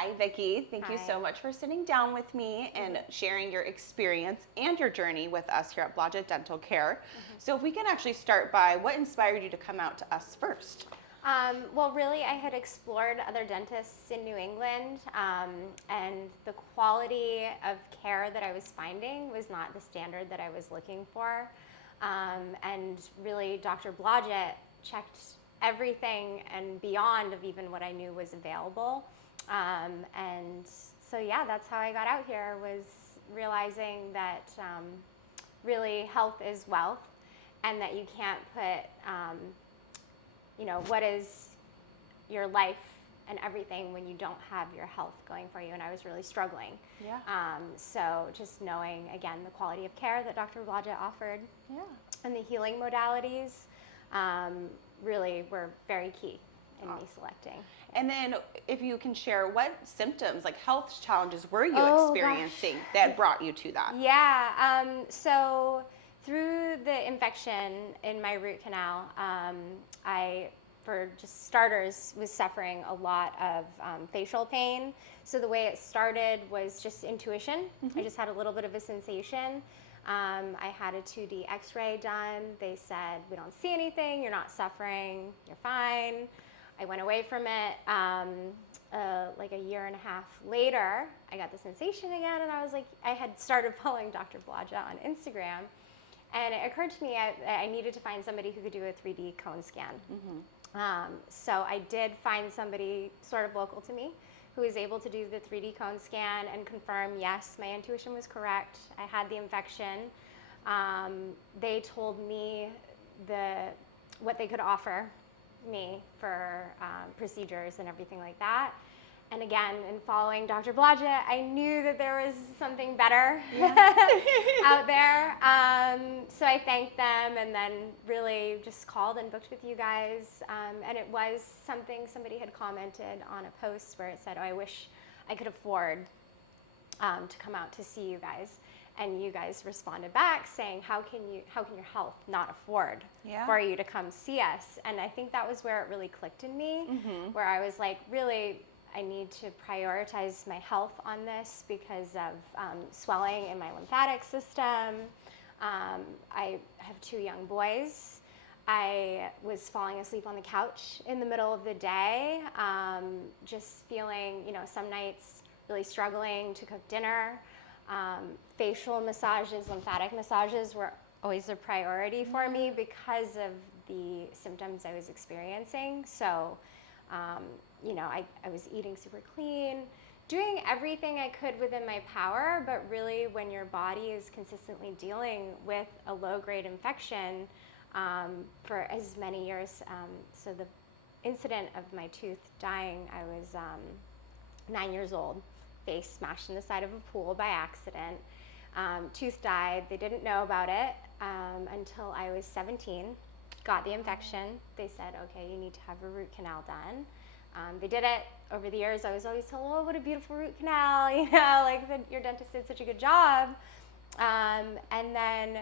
Hi, Vicki. Thank you Hi. so much for sitting down with me and sharing your experience and your journey with us here at Blodgett Dental Care. So if we can actually start by what inspired you to come out to us first? Well, really, I had explored other dentists in New England, and the quality of care that I was finding was not the standard that I was looking for. And really, Dr. Blodgett checked everything and beyond of even what I knew was available. And so, yeah, that's how I got out here, was realizing that really health is wealth, and that you can't put what is your life and everything when you don't have your health going for you, and I was really struggling. Yeah. So just knowing, again, the quality of care that Dr. Blodgett offered, Yeah. and the healing modalities really were very key in me selecting. And then if you can share, what symptoms, like health challenges, were you Oh, experiencing that brought you to that? Yeah, so through the infection in my root canal, I, for just starters, was suffering a lot of facial pain. So the way it started was just intuition. I just had a little bit of a sensation. I had a 2D x-ray done. They said, we don't see anything, you're not suffering, you're fine. I went away from it. Like a year and a half later, I got the sensation again, and I was like, I had started following Dr. Blodgett on Instagram, and it occurred to me I needed to find somebody who could do a 3D cone scan. So I did find somebody sort of local to me who was able to do the 3D cone scan and confirm, yes, my intuition was correct. I had the infection. They told me what they could offer me for procedures and everything like that. And again, in following Dr. Blodgett, I knew that there was something better out there. So I thanked them, and then really just called and booked with you guys. And it was something somebody had commented on a post where it said, oh, I wish I could afford to come out to see you guys. And you guys responded back saying, how can your health not afford for you to come see us? And I think that was where it really clicked in me, where I was like, really, I need to prioritize my health on this because of swelling in my lymphatic system. I have 2 young boys. I was falling asleep on the couch in the middle of the day, just feeling, some nights really struggling to cook dinner. Facial massages, lymphatic massages were always a priority for me because of the symptoms I was experiencing. So, I was eating super clean, doing everything I could within my power, but really when your body is consistently dealing with a low-grade infection for as many years, so the incident of my tooth dying, I was 9 years old. Face smashed in the side of a pool by accident. Tooth died. They didn't know about it until I was 17. Got the infection. They said, okay, you need to have a root canal done. They did it. Over the years, I was always told, oh, what a beautiful root canal. Your dentist did such a good job. And then,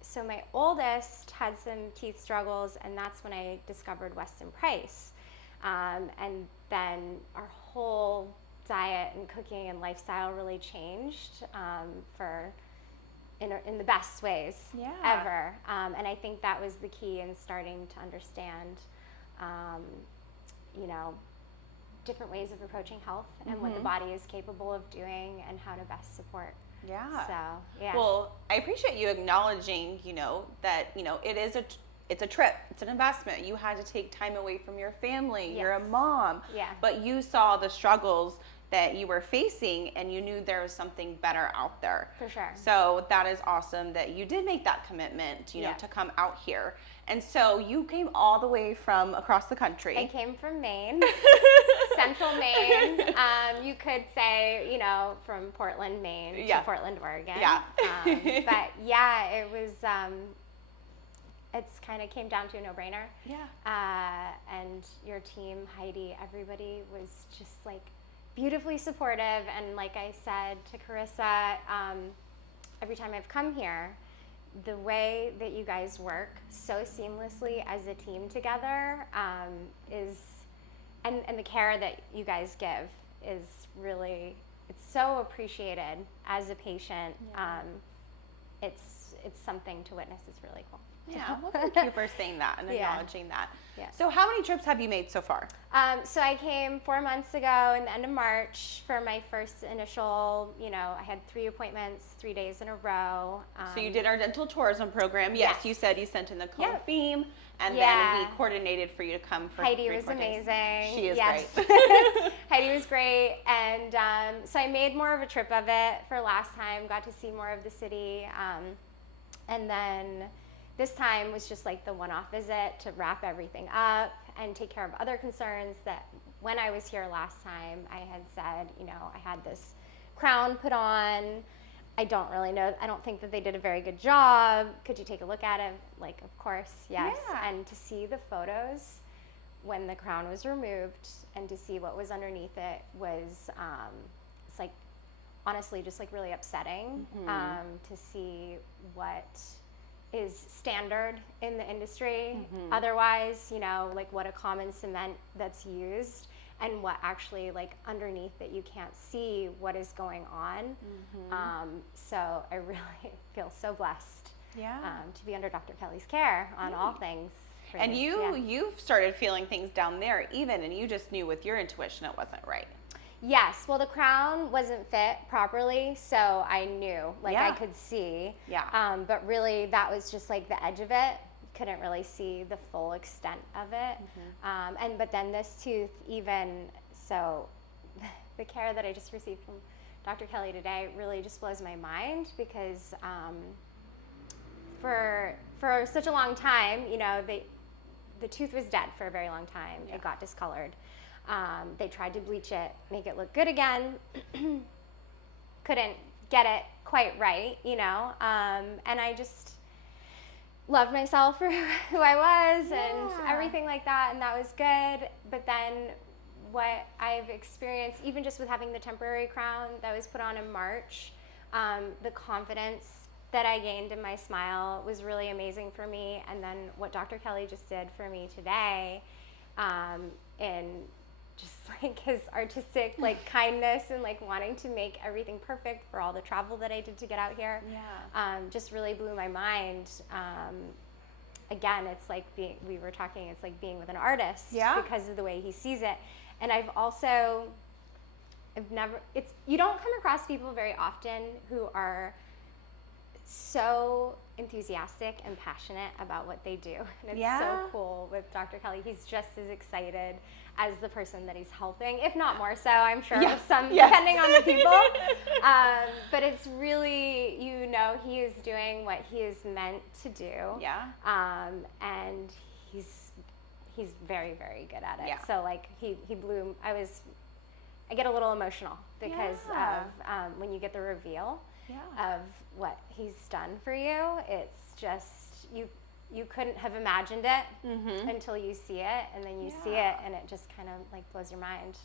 so my oldest had some teeth struggles, and that's when I discovered Weston Price. And then our whole diet and cooking and lifestyle really changed in the best ways ever. And I think that was the key in starting to understand, different ways of approaching health and what the body is capable of doing and how to best support. Yeah. So, yeah. Well, I appreciate you acknowledging, that, it's a trip. It's an investment. You had to take time away from your family. Yes. You're a mom. Yeah. But you saw the struggles that you were facing, and you knew there was something better out there. For sure. So that is awesome that you did make that commitment, to come out here. And so you came all the way from across the country. I came from Maine, central Maine. You could say, from Portland, Maine to Portland, Oregon. Yeah. But yeah, it was, it's kind of came down to a no-brainer. Yeah. And your team, Heidi, everybody was just like beautifully supportive. And like I said to Carissa, every time I've come here, the way that you guys work so seamlessly as a team together is, and the care that you guys give is really, it's so appreciated as a patient. It's something to witness. It's really cool. Yeah, well, thank you for saying that and Yeah. acknowledging that. Yeah. So how many trips have you made so far? So I came 4 months ago in the end of March for my first initial, I had 3 appointments, 3 days in a row. So you did our dental tourism program. Yes, Yes. you said you sent in the cone Yep. beam, and Yeah. then we coordinated for you to come for Heidi 3 was more days. amazing. She is yes. great. Heidi was great. And so I made more of a trip of it for last time, got to see more of the city. And then this time was just like the one-off visit to wrap everything up and take care of other concerns that when I was here last time, I had said, I had this crown put on. I don't really know. I don't think that they did a very good job. Could you take a look at it? Like, of course, yes. Yeah. And to see the photos when the crown was removed and to see what was underneath it was, it's like, honestly, just like really upsetting to see what is standard in the industry. Otherwise, like what a common cement that's used and what actually like underneath it, you can't see what is going on. So I really feel so blessed to be under Dr. Kelly's care on all things. for And this, you've started feeling things down there even, and you just knew with your intuition it wasn't right. Yes, well, the crown wasn't fit properly, so I knew, like I could see. Yeah. But really, that was just like the edge of it. Couldn't really see the full extent of it. But then this tooth, even so, the care that I just received from Dr. Kelly today really just blows my mind because for such a long time, the tooth was dead for a very long time. It got discolored. They tried to bleach it, make it look good again. Couldn't get it quite right, and I just loved myself for who I was and everything like that, and that was good. But then what I've experienced, even just with having the temporary crown that was put on in March, the confidence that I gained in my smile was really amazing for me. And then what Dr. Kelly just did for me today, in just like his artistic like kindness and like wanting to make everything perfect for all the travel that I did to get out here, just really blew my mind. Again, it's like it's like being with an artist because of the way he sees it. And you don't come across people very often who are so enthusiastic and passionate about what they do. And it's so cool with Dr. Kelly. He's just as excited as the person that he's helping, if not more so, I'm sure, depending on the people. But it's really, he is doing what he is meant to do. And he's very, very good at it. So like he blew, I get a little emotional because of when you get the reveal of what he's done for you. It's just, you couldn't have imagined it until you see it, and then you see it, and it just kind of like blows your mind.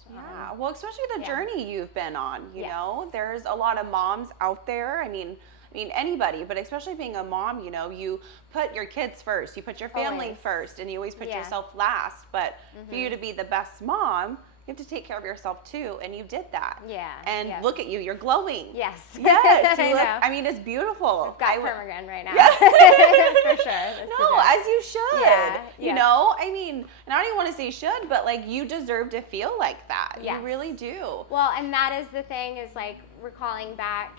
Well, especially the journey you've been on, you know, there's a lot of moms out there. I mean, anybody, but especially being a mom, you put your kids first, you put your family first, and you always put yourself last. But for you to be the best mom, you have to take care of yourself too, and you did that. And look at you, you're glowing. Yes, you look, it's beautiful. I've got permagran right now. For sure. No, as you should. You know, and I don't even want to say should, but like you deserve to feel like that. You really do. Well, and that is the thing, is like recalling back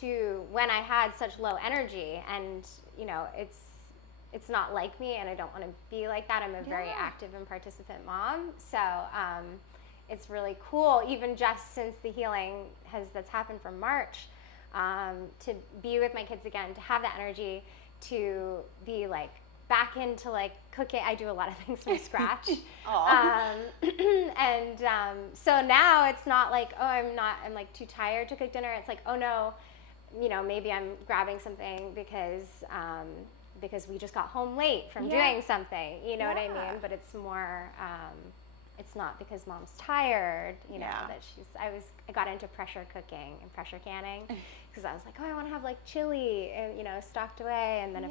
to when I had such low energy, and it's not like me, and I don't want to be like that. I'm a very active and participant mom. So it's really cool, even just since the healing that's happened from March, to be with my kids again, to have that energy, to be like back into like cooking. I do a lot of things from scratch. So now it's not like, oh, I'm like too tired to cook dinner. It's like, oh no, maybe I'm grabbing something because we just got home late from doing something, what I mean? But it's more, it's not because mom's tired, that I got into pressure cooking and pressure canning because I was like, oh, I want to have like chili and, stocked away. And then if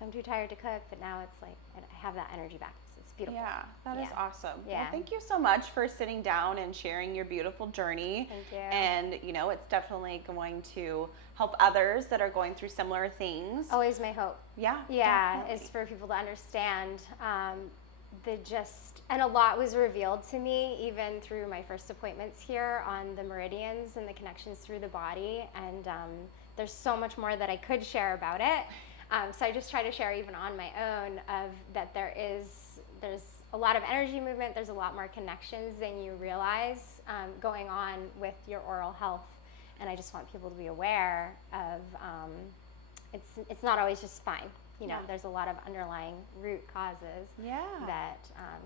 I'm too tired to cook, but now it's like, I have that energy back. So it's beautiful. Yeah, that is awesome. Yeah. Well, thank you so much for sitting down and sharing your beautiful journey. Thank you. And, you know, it's definitely going to help others that are going through similar things. Always my hope. Yeah. Yeah, definitely. is for people to understand and a lot was revealed to me even through my first appointments here on the meridians and the connections through the body. And there's so much more that I could share about it. So I just try to share even on my own of that there's a lot of energy movement. There's a lot more connections than you realize going on with your oral health. And I just want people to be aware of it's not always just spine. You know, there's a lot of underlying root causes that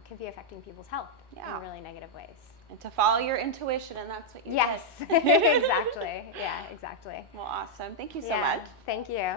could be affecting people's health in really negative ways. And to follow your intuition, and that's what you Yes, did. exactly. Yeah, exactly. Well, awesome. Thank you so much. Thank you.